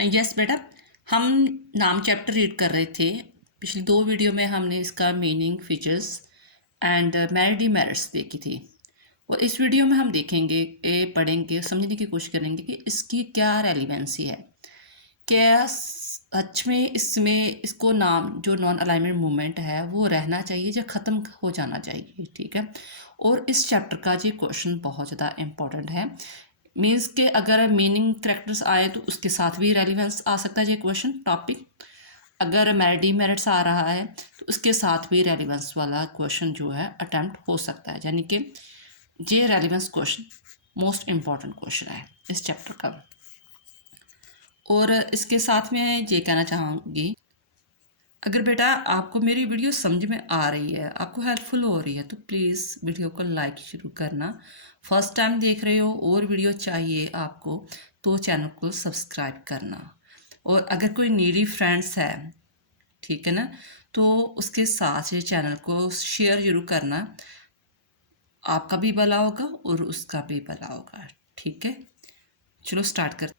हाँ यस बेटा, हम नाम चैप्टर रीड कर रहे थे। पिछली दो वीडियो में हमने इसका meaning, features and merit demerits देखी थी। और इस वीडियो में हम देखेंगे, पढ़ेंगे, समझने की कोशिश करेंगे कि इसकी क्या रेलिवेंसी है। क्या सच में इसमें इसको नाम जो नॉन अलाइनमेंट मूवमेंट है वो रहना चाहिए या ख़त्म हो जाना चाहिए, ठीक है। और इस चैप्टर का ये क्वेश्चन बहुत ज़्यादा इम्पोर्टेंट है। मीन्स के अगर मीनिंग करेक्टर्स आए तो उसके साथ भी रेलिवेंस आ सकता है ये क्वेश्चन टॉपिक। अगर मेरिट डिमेरिट्स आ रहा है तो उसके साथ भी रेलिवेंस वाला क्वेश्चन जो है अटैम्प्ट हो सकता है, यानी कि ये relevance question most important question है इस चैप्टर का। और इसके साथ में ये कहना चाहूँगी, अगर बेटा आपको मेरी वीडियो समझ में आ रही है, आपको हेल्पफुल हो रही है, तो प्लीज़ वीडियो को लाइक शुरू करना। फर्स्ट टाइम देख रहे हो और वीडियो चाहिए आपको तो चैनल को सब्सक्राइब करना। और अगर कोई नीडी फ्रेंड्स है, ठीक है ना, तो उसके साथ ये चैनल को शेयर जरूर करना। आपका भी भला होगा और उसका भी भला होगा, ठीक है। चलो स्टार्ट कर।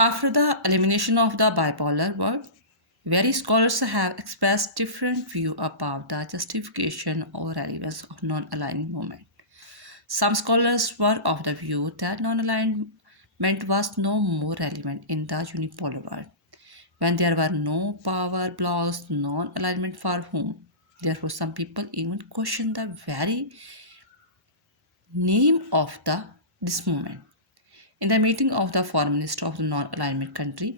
After the elimination of the bipolar world, various scholars have expressed different views about the justification or relevance of non-aligned movement. Some scholars were of the view that non-alignment was no more relevant in the unipolar world, when there were no power blocks, non-alignment for whom. Therefore, some people even question the very name of this movement. In the meeting of the foreign minister of the non-alignment country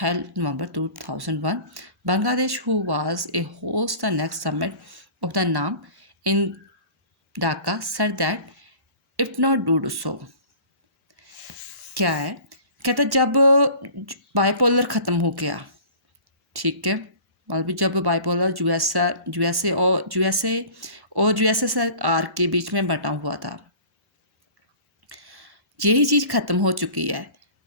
held November 2001, Bangladesh, who was a host the next summit of the NAM in Dhaka, said that if not do so, क्या है, कहता जब bipolar ख़त्म हो गया, ठीक है, मतलब जब बाइपोलर यूएसएसआर के बीच में बटा हुआ था, यही चीज़ ख़त्म हो चुकी है,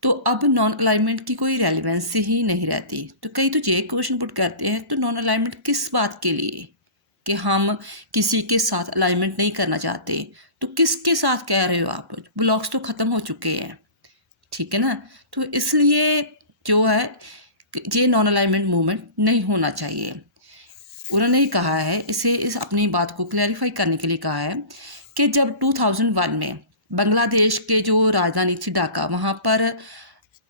तो अब नॉन अलाइनमेंट की कोई रेलिवेंस ही नहीं रहती। तो कई तो ये क्वेश्चन पुट करते हैं, तो नॉन अलाइनमेंट किस बात के लिए, कि हम किसी के साथ अलाइनमेंट नहीं करना चाहते, तो किसके साथ कह रहे हो आप, ब्लॉक्स तो ख़त्म हो चुके हैं, ठीक है ना। तो इसलिए जो है ये नॉन अलाइनमेंट मूवमेंट नहीं होना चाहिए। उन्होंने ही कहा है, इस अपनी बात को क्लैरिफाई करने के लिए कहा है कि जब 2001 में बांग्लादेश के जो राजधानी थी ढाका, वहाँ पर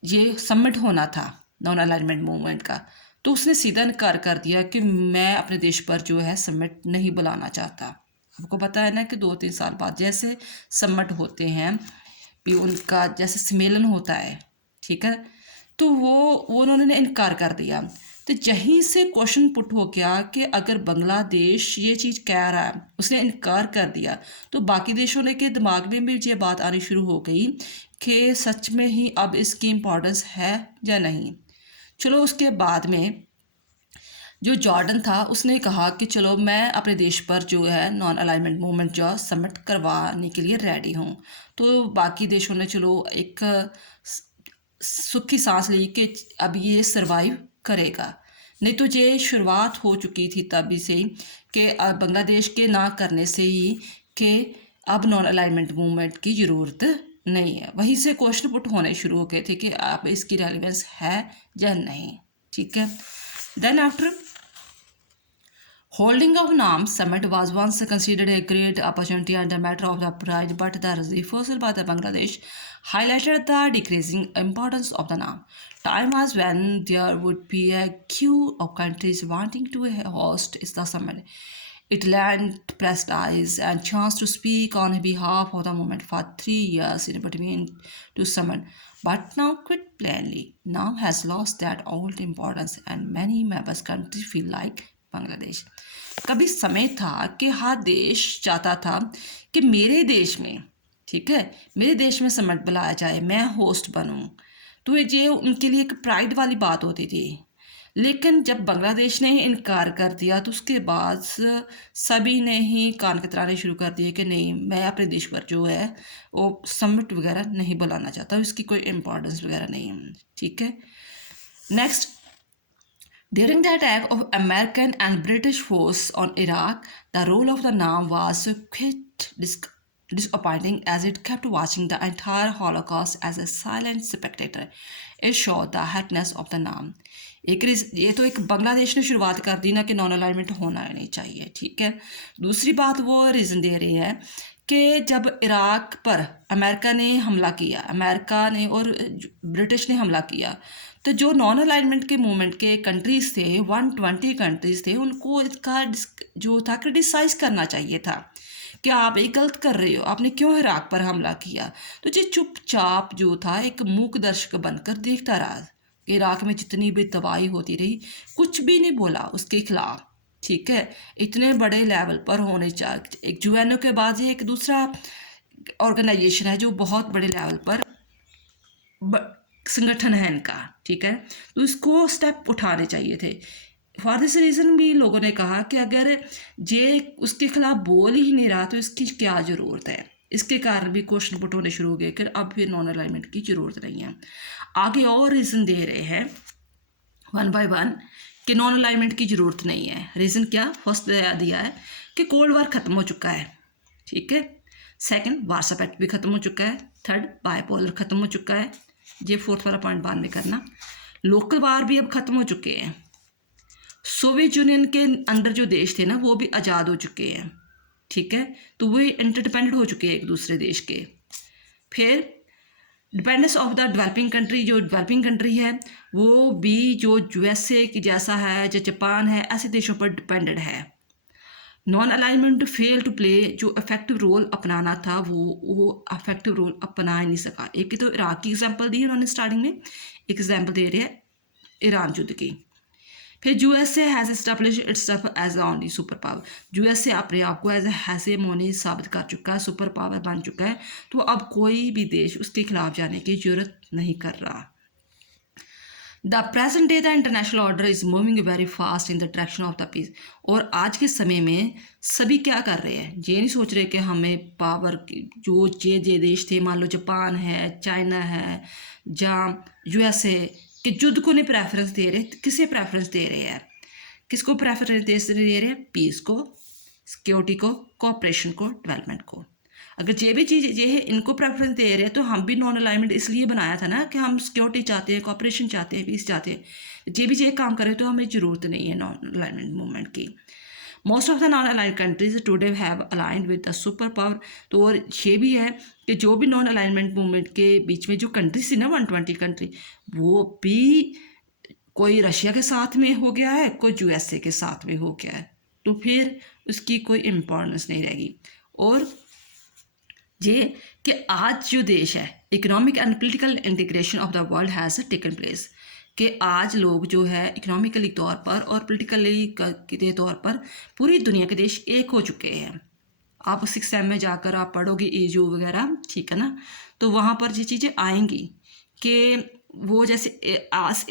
ये समिट होना था नॉन अलाइनमेंट मूवमेंट का, तो उसने सीधा इनकार कर दिया कि मैं अपने देश पर जो है समिट नहीं बुलाना चाहता। आपको पता है ना कि 2-3 साल बाद जैसे समिट होते हैं भी, उनका जैसे सम्मेलन होता है, ठीक है, तो वो उन्होंने इनकार कर दिया। तो यहीं से क्वेश्चन पुट हो गया कि अगर बांग्लादेश ये चीज़ कह रहा है, उसने इनकार कर दिया, तो बाकी देशों ने के दिमाग में भी ये बात आनी शुरू हो गई कि सच में ही अब इसकी इम्पोर्टेंस है या नहीं। चलो उसके बाद में जो जॉर्डन था उसने कहा कि चलो मैं अपने देश पर जो है नॉन अलाइनमेंट मूवमेंट जो सबमिट करवाने के लिए रेडी हूँ। तो बाकी देशों ने चलो एक सुखी सांस ली कि अब ये सरवाइव करेगा, नहीं तो ये शुरुआत हो चुकी थी तभी से ही कि बांग्लादेश के ना करने से ही कि अब नॉन अलाइनमेंट मूवमेंट की ज़रूरत नहीं है। वहीं से क्वेश्चन पुट होने शुरू हो गए थे कि अब इसकी रेलिवेंस है या नहीं, ठीक है। Then after holding of NAM summit was once considered a great opportunity and a matter of the pride, but the refusal by the Bangladesh highlighted the decreasing importance of the NAM. Time was when there would be a queue of countries wanting to host the summit. It lent prestige and chance to speak on behalf of the movement for 3 years in between two summits. But now, quite plainly, NAM has lost that old importance, and many members countries feel like Bangladesh. कभी समय था कि हर देश चाहता था कि मेरे देश में, ठीक है, मेरे देश में समिट बुलाया जाए, मैं होस्ट बनूं, तो ये उनके लिए एक प्राइड वाली बात होती थी। लेकिन जब बांग्लादेश ने इनकार कर दिया तो उसके बाद सभी ने ही कान कतराने शुरू कर दिए कि नहीं, मैं अपने देश पर जो है वो समिट वगैरह नहीं बुलाना चाहता, इसकी कोई इम्पोर्टेंस वगैरह नहीं है, ठीक है। Next, during the attack of American and British force on Iraq, the role of the NAM was quite disappointing as it kept watching the entire Holocaust as a silent spectator. It showed the helplessness of the नाम। ये तो एक बांग्लादेश ने शुरुआत कर दी ना कि non alignment होना नहीं चाहिए, ठीक है। दूसरी बात वो रीज़न दे रही है कि जब इराक पर अमेरिका ने हमला किया, अमेरिका ने और ब्रिटिश ने हमला किया, तो जो नॉन अलाइनमेंट के मूवमेंट के कंट्रीज़ थे, 120 कंट्रीज़ थे, उनको इसका जो था क्रिटिसाइज़ करना चाहिए था कि आप ये गलत कर रहे हो, आपने क्यों इराक पर हमला किया। तो जो चुपचाप जो था एक मूक दर्शक बनकर देखता रहा कि इराक में जितनी भी तबाही होती रही, कुछ भी नहीं बोला उसके खिलाफ, ठीक है। इतने बड़े लेवल पर होने चाहिए, एक यूएनओ के बाद ये एक दूसरा ऑर्गेनाइजेशन है जो बहुत बड़े लेवल पर संगठन है इनका, ठीक है। तो इसको स्टेप उठाने चाहिए थे। फॉर दिस रीज़न भी लोगों ने कहा कि अगर ये उसके खिलाफ बोल ही नहीं रहा तो इसकी क्या ज़रूरत है। इसके कारण भी क्वेश्चन पुट होने शुरू हो गए कि अब फिर नॉन अलाइनमेंट की ज़रूरत नहीं है। आगे और रीज़न दे रहे हैं वन बाय वन कि नॉन अलाइनमेंट की ज़रूरत नहीं है। रीज़न क्या? फर्स्ट दिया है कि कोल्ड वार ख़त्म हो चुका है, ठीक है। सेकंड, वार्सा पैक्ट भी ख़त्म हो चुका है। थर्ड, बायपोलर ख़त्म हो चुका है। ये फोर्थ वाला पॉइंट बाद में करना। लोकल वार भी अब ख़त्म हो चुके हैं। सोवियत यूनियन के अंदर जो देश थे ना वो भी आज़ाद हो चुके हैं, ठीक है। तो वो इंटरडिपेंडेंट हो चुके हैं एक दूसरे देश के। फिर dependence of the developing country, जो डेवलपिंग कंट्री है वो भी जो यूएसए की जैसा है, जो जापान है, ऐसे देशों पर डिपेंडेंट है। Non alignment fail to play जो इफेक्टिव रोल अपनाना था वो इफेक्टिव रोल अपना ही नहीं सका। एक तो इराक की एग्जाम्पल दी उन्होंने स्टार्टिंग में, एक एग्जाम्पल दे रहे हैं ईरान युद्ध की। फिर USA has establish itself as a only super power. USA अपने आप को एज ए हेजेमोनी साबित कर चुका है, सुपर पावर बन चुका है। तो अब कोई भी देश उसके खिलाफ जाने की जरूरत नहीं कर रहा। The present day the international order is moving very fast in the direction of the peace. और आज के समय में सभी क्या कर रहे हैं, ये नहीं सोच रहे कि हमें पावर जो जे देश थे, मान लो जापान है, चाइना है, जहाँ यूएसए कि युद्ध को नहीं प्रेफरेंस दे रहे, किसे प्रेफरेंस दे रहे हैं, किसको प्रेफरेंस दे रहे हैं? पीस को, सिक्योरिटी को, कोऑपरेशन को, डेवलपमेंट को। अगर ये भी चीज़ ये है इनको प्रेफरेंस दे रहे हैं तो हम भी नॉन अलाइनमेंट इसलिए बनाया था ना कि हम सिक्योरिटी चाहते हैं, कोऑपरेशन चाहते हैं, पीस चाहते हैं। ये भी ये काम करें तो हमें ज़रूरत नहीं है नॉन अलाइनमेंट मूवमेंट की। Most of the non aligned countries today have aligned with the super power. तो और ये भी है कि जो भी नॉन अलाइनमेंट मूवमेंट के बीच में जो कंट्रीज थी ना 120 कंट्री, वो भी कोई रशिया के साथ में हो गया है, कोई यूएसए के साथ में हो गया है, तो फिर उसकी कोई इम्पोर्टेंस नहीं रहेगी। और ये कि आज जो देश है economic and political integration of the world has taken place, कि आज लोग जो है इकोनॉमिकली तौर पर और पोलिटिकली के तौर पर पूरी दुनिया के देश एक हो चुके हैं। आप 6M में जाकर आप पढ़ोगे EU वगैरह, ठीक है ना, तो वहाँ पर ये चीज़ें आएंगी कि वो जैसे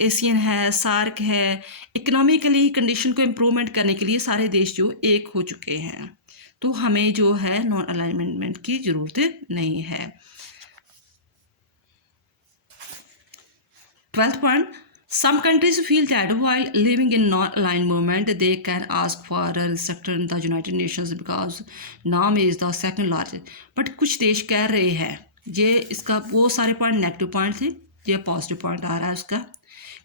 एशियन है, सार्क है, इकोनॉमिकली कंडीशन को इम्प्रूवमेंट करने के लिए सारे देश जो एक हो चुके हैं। तो हमें जो है नॉन अलाइनमेंट की ज़रूरत नहीं है। 12th point, some countries feel that while living in non-aligned movement, they can ask for a restriction in the United Nations because NAM is the second largest. But कुछ देश कह रहे हैं, ये इसका वो सारे पॉइंट नेगेटिव पॉइंट थे, ये पॉजिटिव पॉइंट आ रहा है उसका,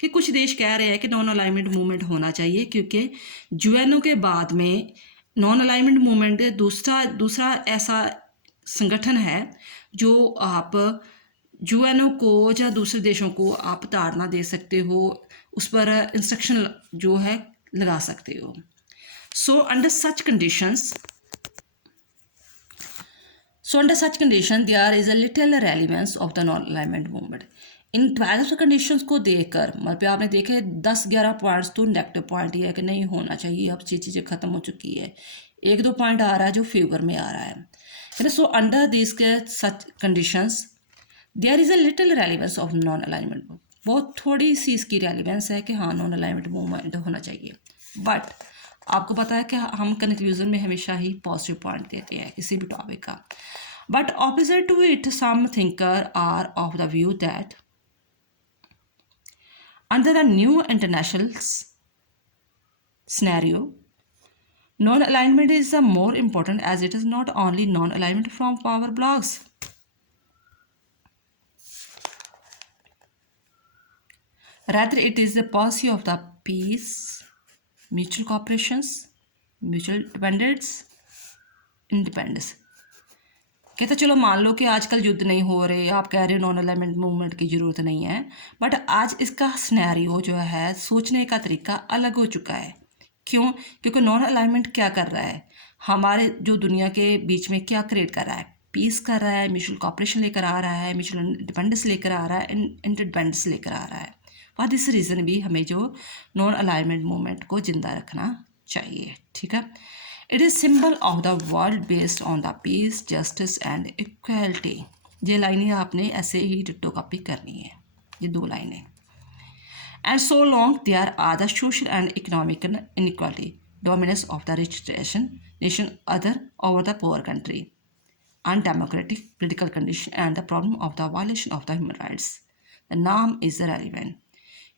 कि कुछ देश कह रहे हैं कि नॉन अलाइनमेंट मूवमेंट होना चाहिए क्योंकि यूएनओ के बाद में नॉन अलाइनमेंट मूवमेंट दूसरा ऐसा संगठन है जो आप यूएनओ को या दूसरे देशों को आप ताड़ना दे सकते हो, उस पर इंस्ट्रक्शन जो है लगा सकते हो। So under such condition there is a little relevance of the non alignment movement. इन 12 कंडीशंस को देखकर मतलब आपने देखे 10-11 पॉइंट्स तो नेगेटिव पॉइंट ही है कि नहीं होना चाहिए, अब ये चीज़ें ख़त्म हो चुकी है। 1-2 पॉइंट आ रहा है जो फेवर में आ रहा है। So under this such conditions there is a little relevance of non alignment. बहुत थोड़ी सी इसकी रेलिवेंस है कि हाँ नॉन अलाइनमेंट मूवमेंट होना चाहिए। बट आपको पता है कि हम कंक्लूजन में हमेशा ही पॉजिटिव पॉइंट देते हैं किसी भी टॉपिक का। But opposite to it some thinker are of the view that under the new international scenario Non-alignment is more important as it is not only non-alignment from power blocks. Rather, it is the policy of the peace, mutual cooperations, mutual independence. कहते चलो मान लो कि आजकल युद्ध नहीं हो रहे, आप कह रहे हो नॉन अलाइनमेंट मूवमेंट की ज़रूरत नहीं है, बट आज इसका सिनेरियो जो है, सोचने का तरीका अलग हो चुका है। क्यों? क्योंकि नॉन अलाइनमेंट क्या कर रहा है, हमारे जो दुनिया के बीच में क्या क्रिएट कर रहा है, पीस कर रहा है, म्यूचुअल कॉपरेशन लेकर आ रहा है, म्यूचुअल इंडिपेंडेंस लेकर आ रहा है, इंडिपेंडेंस लेकर आ रहा है। फॉर दिस रीज़न भी हमें जो नॉन अलाइनमेंट मूवमेंट को ज़िंदा रखना चाहिए। ठीक है, it is symbol of the world based on the peace, justice and equality. ये लाइनें आपने ऐसे ही डिट्टो कॉपी करनी है, ये 2 लाइनें। And so long there are the social and economic inequality, dominance of the rich nation other over the poor country, undemocratic political condition and the problem of the violation of the human rights. The norm is relevant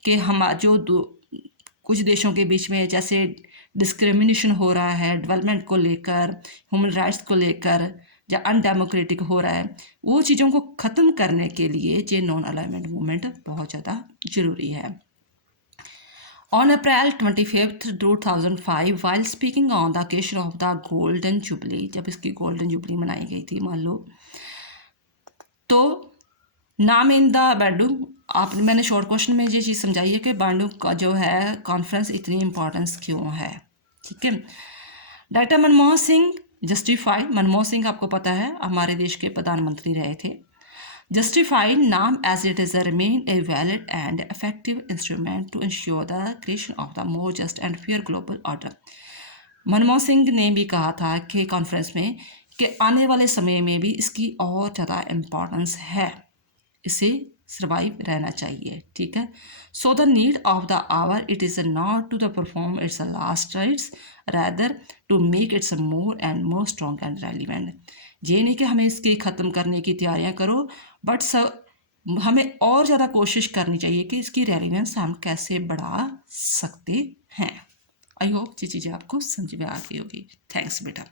कि हम जो कुछ देशों के बीच में जैसे discrimination हो रहा है डेवलपमेंट को लेकर, ह्यूमन राइट्स को लेकर, या अनडेमोक्रेटिक हो रहा है, वो चीज़ों को ख़त्म करने के लिए ये नॉन अलाइनमेंट मूवमेंट बहुत ज़्यादा ज़रूरी है। On April 25th, 2005, while speaking on the occasion of the Golden Jubilee, जब इसकी गोल्डन जुबली मनाई गई थी मान लो, तो नामिंदा बैंडुंग, आपने मैंने शॉर्ट क्वेश्चन में ये चीज़ समझाई है कि बैंडुंग का जो है कॉन्फ्रेंस इतनी इंपॉर्टेंस क्यों है। ठीक है, डॉक्टर मनमोहन सिंह जस्टिफाइड, मनमोहन सिंह आपको पता है हमारे देश के प्रधानमंत्री रहे थे, justified NAM as it is a remain a valid and effective instrument to ensure the creation of the more just and fair global order. Manmohan Singh ने भी कहा था कि कॉन्फ्रेंस में कि आने वाले समय में भी इसकी और ज़्यादा इम्पोर्टेंस है, इसे सर्वाइव रहना चाहिए। ठीक है, so the need of the hour it is not to the perform its last rights, rather to make its more and more strong and relevant. ये नहीं कि हमें इसकी ख़त्म करने की तैयारियां करो, बट हमें और ज़्यादा कोशिश करनी चाहिए कि इसकी रेलिवेंस हम कैसे बढ़ा सकते हैं। आई होप ये चीज़ें आपको समझ में आ गई होगी। थैंक्स बेटा।